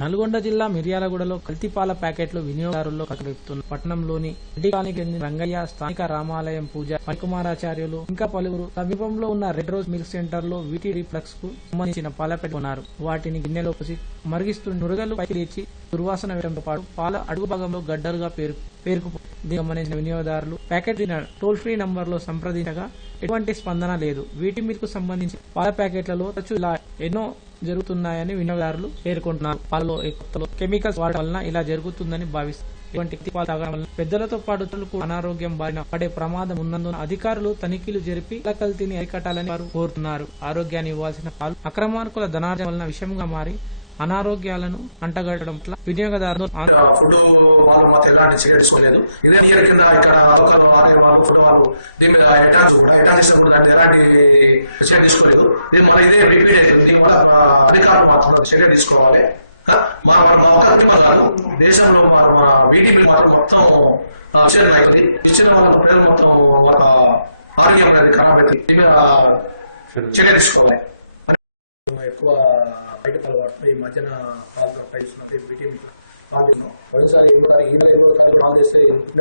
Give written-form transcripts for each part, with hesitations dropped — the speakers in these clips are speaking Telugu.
నల్గొండ జిల్లా మిర్యాలగూడలో కల్తీ పాల ప్యాకెట్లు వినియోగదారుల్లో కలెక్తున్న పట్టణంలోని రెడ్డి కాలనీకి చెందిన రంగయ్య, స్థానిక రామాలయం పూజ ఫణికుమారాచార్యులు ఇంకా పలువురు సమీపంలో ఉన్న రెడ్ రోజ్ మిల్క్ సెంటర్ లో వీటీ ఫ్లక్స్ కు సంబంధించిన పాల ప్యాకెట్ కొన్నారు. వాటిని గిన్నెలో పోసి మరిగిస్తూ నురగలు పైకి లేచి దుర్వాసన వేయడంతో పాటు పాల అడుగు భాగంలో గడ్డలుగా పేరుకు గమనించిన వినియోగదారులు ప్యాకెట్ టోల్ ఫ్రీ నంబర్ లో సంప్రదించగా ఎటువంటి స్పందన లేదు. వీటి మిల్క్ సంబంధించి పాల ప్యాకెట్లలో తరచూ ఇలా ఎన్నో జరుగుతున్నాయని వినియోగదారులు పేర్కొంటున్నారు. పాలలో కొత్తలో కెమికల్స్ వాడటం వలన ఇలా జరుగుతుందని భావిస్తారు. ఇటువంటి పాలు తాగడం వల్ల పెద్దలతో పాటు ఇతరులకు అనారోగ్యం బారిన పడే ప్రమాదం ఉన్నందున అధికారులు తనిఖీలు జరిపి పాల కల్తీని అరికట్టాలని వారు కోరుతున్నారు. ఆరోగ్యాన్ని ఇవ్వాల్సిన పాలు అక్రమార్కుల ధనార్జన వలన విషయంగా మారి అనారోగ్యాలను అంటగట్టడం పట్ల వినియోగదారులు ఫుడ్ వాళ్ళు మాత్రం ఎలాంటి చర్య తీసుకోలేదు. ఇదే ఇయర్ కింద ఇక్కడ ఫుడ్ వాళ్ళు దీని మీద అటాచ్ చేసినప్పుడు ఎలాంటి చర్య తీసుకోలేదు. దీని వల్ల ఇదే రిపీట్ అవుతుంది. దీని వల్ల అధికారులు మాత్రం చర్య తీసుకోవాలి. దేశంలో మన బీటీపీ మాత్రం మొత్తం విషయం అవుతుంది. ఇచ్చిన వాళ్ళ ప్రజలు మొత్తం వాళ్ళ ఆరోగ్యం అనేది ఖరాబ్ అవుతుంది. దీని మీద చర్య తీసుకోవాలి. ఎక్కువ బయట పాలు వాడుతున్నాం. ఈ మధ్యన పాలు పైస్తున్నట్టు బీటీఎం పాలున్నాం. ఒకసారి పాలు చేస్తే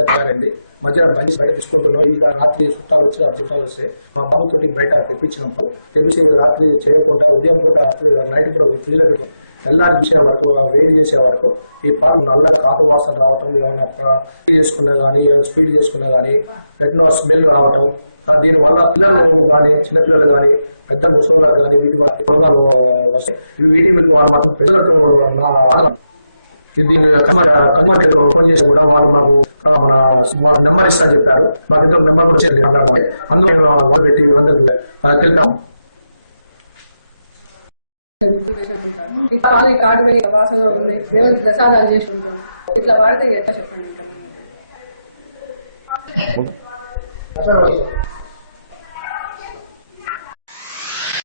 తయారైంది. మధ్యాహ్నం బండి బయట తీసుకుంటున్నాం. ఈ రాత్రి చుట్టాలు వచ్చి ఆ చుట్టాలు వస్తే మా బాబుతోటి బయట తెప్పించినప్పుడు తెప్పించి రాత్రి చేయకుండా ఉదయం కూడా నైట్ కూడా ఫ్రీలో పెట్టాం. తెల్లారి విషయం వరకు వేడి చేసే వరకు ఈ పాలు నల్ల కాపు వాసన రావటం, చేసుకున్నా కానీ స్పీడ్ చేసుకున్నా కానీ ఎన్నో స్మెల్ రావటం. దీనివల్ల పిల్లలకు కానీ చిన్నపిల్లలు కానీ పెద్ద ముసలి కానీ వీటి వీటి మాత్రం పెద్దలకు చేసి కూడా మాకు మా నెంబర్ ఇస్తా చెప్పారు. మా ఇద్దరు నెంబర్ వచ్చింది అందులో పెట్టి వెళ్తాం. ప్రసాదాలు చేసుకుంటాం. ఇట్లా వాడితే ఎట్లా చెప్పండి.